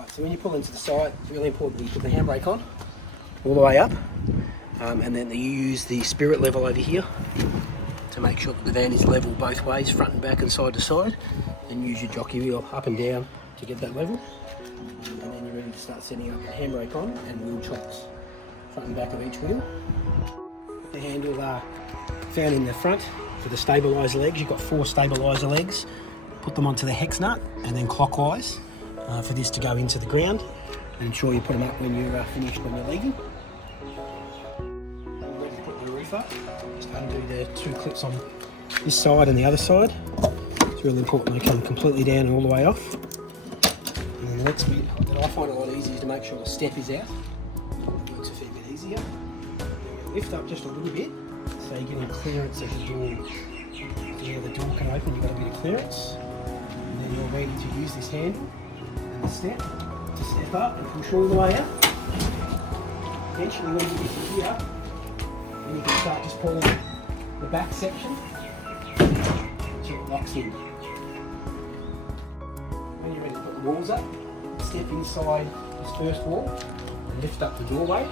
Alright, so when you pull into the site, it's really important that you put the handbrake on all the way up, and then you use the spirit level over here to make sure that the van is level both ways, front and back and side to side, and use your jockey wheel up and down to get that level. And then you're ready to start setting up the handbrake on and wheel chocks, front and back of each wheel. The handle are found in the front for the stabiliser legs. You've got 4 stabiliser legs. Put them onto the hex nut and then clockwise for this to go into the ground, and ensure you put them up when you're finished when you're leaving. When you're ready to put the roof up, just undo the 2 clips on this side and the other side. It's really important they come completely down and all the way off. And then the next bit that I find a lot easier is to make sure the step is out. It works a fair bit easier. Then lift up just a little bit so you're getting clearance of the door. So yeah, the door can open, you've got a bit of clearance. And then you're ready to use this handle and the step to step up and push all the way up. Eventually when you get to here, then you can start just pulling the back section until it locks in. When you're ready to put the walls up, step inside this first wall and lift up the doorway.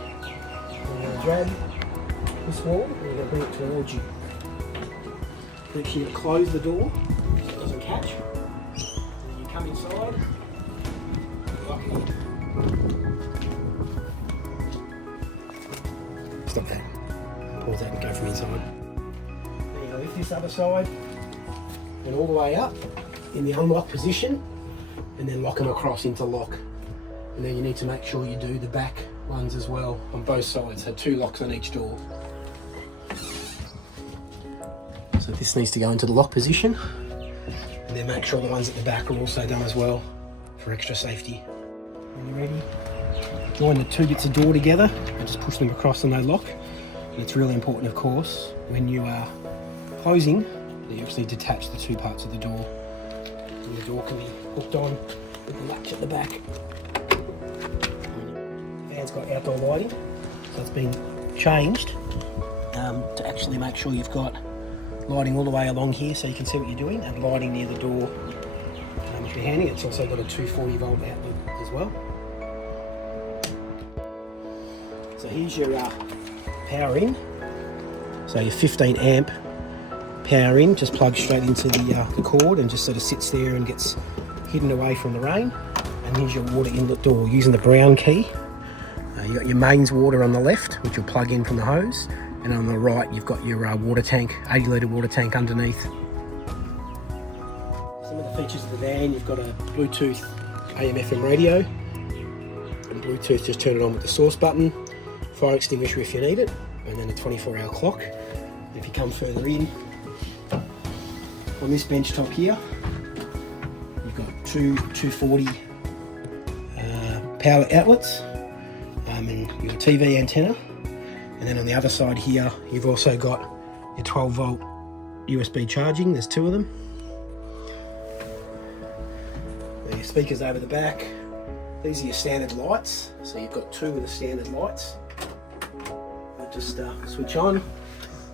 You're going to drag this wall and you're going to bring it towards you. Make sure you close the door so it doesn't catch. And then you come inside, lock it in. Stop that. Pause that and go from inside. Then you lift this other side and all the way up in the unlock position, and then lock them across into lock. And then you need to make sure you do the back ones as well on both sides, so 2 locks on each door. So this needs to go into the lock position, and then make sure the ones at the back are also done as well for extra safety. When you're ready, join the 2 bits of door together and just push them across and they lock. And it's really important, of course, when you are closing, that you actually detach the 2 parts of the door. And the door can be hooked on with the latch at the back. The van's got outdoor lighting, so it's been changed to actually make sure you've got lighting all the way along here so you can see what you're doing, and lighting near the door if you're handing it. It's also got a 240 volt outlet as well. So here's your power in. So your 15 amp power in just plugs straight into the cord and just sort of sits there and gets hidden away from the rain. And here's your water inlet door using the brown key. You've got your mains water on the left, which you'll plug in from the hose. And on the right, you've got your water tank, 80 litre water tank underneath. Some of the features of the van, you've got a Bluetooth AM/FM radio, and Bluetooth, just turn it on with the source button, fire extinguisher if you need it, and then a 24-hour clock. If you come further in, on this bench top here, you've got 2 240 power outlets, and your TV antenna. And then on the other side here, you've also got your 12 volt USB charging. There's 2 of them. Your speakers over the back. These are your standard lights. So you've got 2 of the standard lights. They'll just switch on.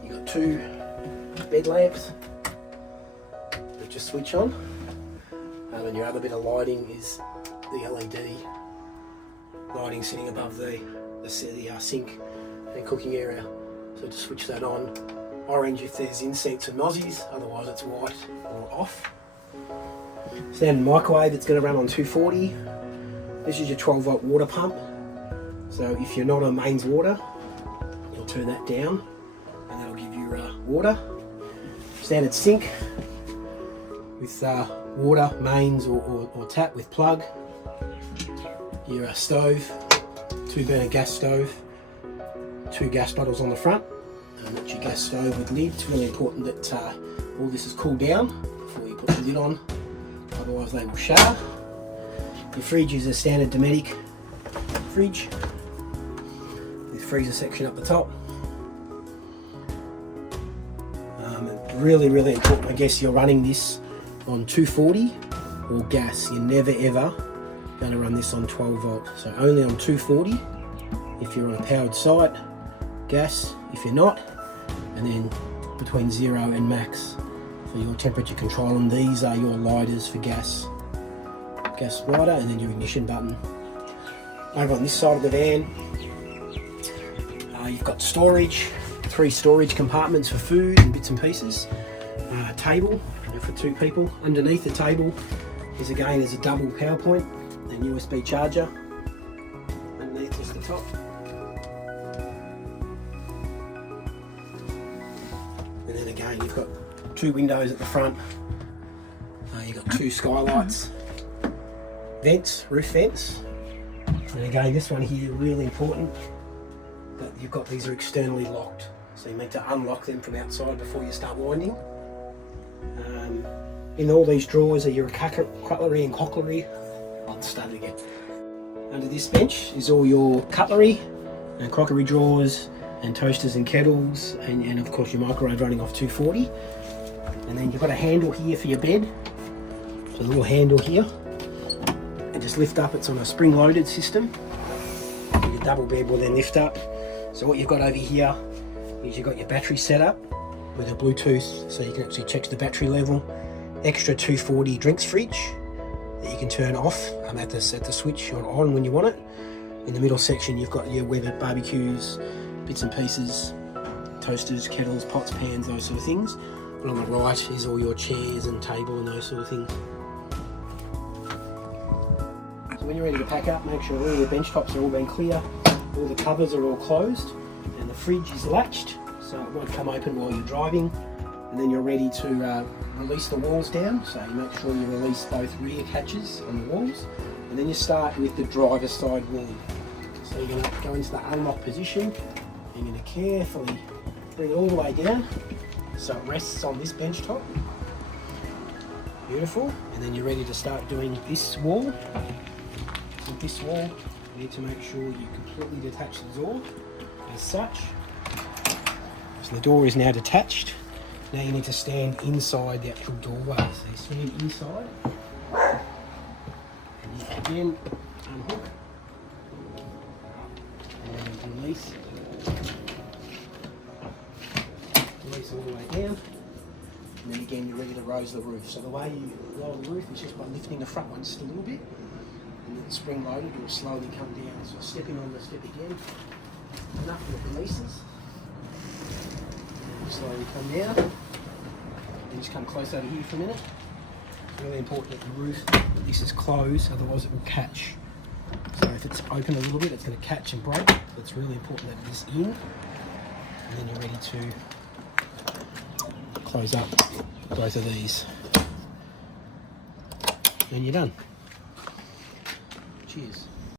You've got 2 bed lamps that just switch on. And your other bit of lighting is the LED lighting sitting above the sink and cooking area. So just switch that on. Orange if there's in-seats and mozzies, otherwise it's white or off. Standard microwave that's going to run on 240. This is your 12 volt water pump. So if you're not on mains water, you'll turn that down and that'll give you water. Standard sink with water, mains or tap with plug. Your stove, 2 burner gas stove. 2 gas bottles on the front, and that's your gas stove with lid. It's really important that all this is cooled down before you put the lid on, otherwise they will shatter. Your fridge is a standard Dometic fridge with freezer section up the top. Really important, I guess you're running this on 240 or gas. You're never ever going to run this on 12 volt, so only on 240 if you're on a powered site, gas if you're not, and then between 0 and max for your temperature control. And these are your lighters for gas. gas lighter, and then your ignition button. Over on this side of the van, you've got storage, 3 storage compartments for food and bits and pieces. Table for 2 people. Underneath the table is there's a double power point and USB charger. Underneath is the top. And then again, you've got 2 windows at the front. You've got 2 skylights, vents, roof vents. And again, this one here, really important, that you've got, these are externally locked. So you need to unlock them from outside before you start winding. In all these drawers are your cutlery and cocklery. I'll start it again. Under this bench is all your cutlery and crockery drawers and toasters and kettles, and of course your microwave running off 240. And then you've got a handle here for your bed. So a little handle here. And just lift up, it's on a spring-loaded system. Your double bed will then lift up. So what you've got over here is you've got your battery set up with a Bluetooth, so you can actually check the battery level. Extra 240 drinks fridge that you can turn off at the switch or on when you want it. In the middle section you've got your Weber barbecues, bits and pieces, toasters, kettles, pots, pans, those sort of things. And on the right is all your chairs and table and those sort of things. So when you're ready to pack up, make sure all your bench tops are all been clear, all the covers are all closed, and the fridge is latched, so it won't come open while you're driving. And then you're ready to release the walls down, so you make sure you release both rear catches on the walls, and then you start with the driver's side wall. So you're going to go into the unlock position, you're going to carefully bring it all the way down so it rests on this bench top. Beautiful. And then you're ready to start doing this wall. With this wall, you need to make sure you completely detach the door as such. So the door is now detached. Now you need to stand inside the actual doorway. So you stand inside, and you again unhook, and release all the way down. And then again you're ready to raise the roof. So the way you lower the roof is just by lifting the front one just a little bit, and then spring loaded, it will slowly come down. So stepping on the step again, enough that it releases, and then slowly come down. And just come close over here for a minute. It's really important that the roof, this is closed, otherwise it will catch. So if it's open a little bit, it's going to catch and break. So it's really important that it is in. And then you're ready to close up both of these. And you're done. Cheers.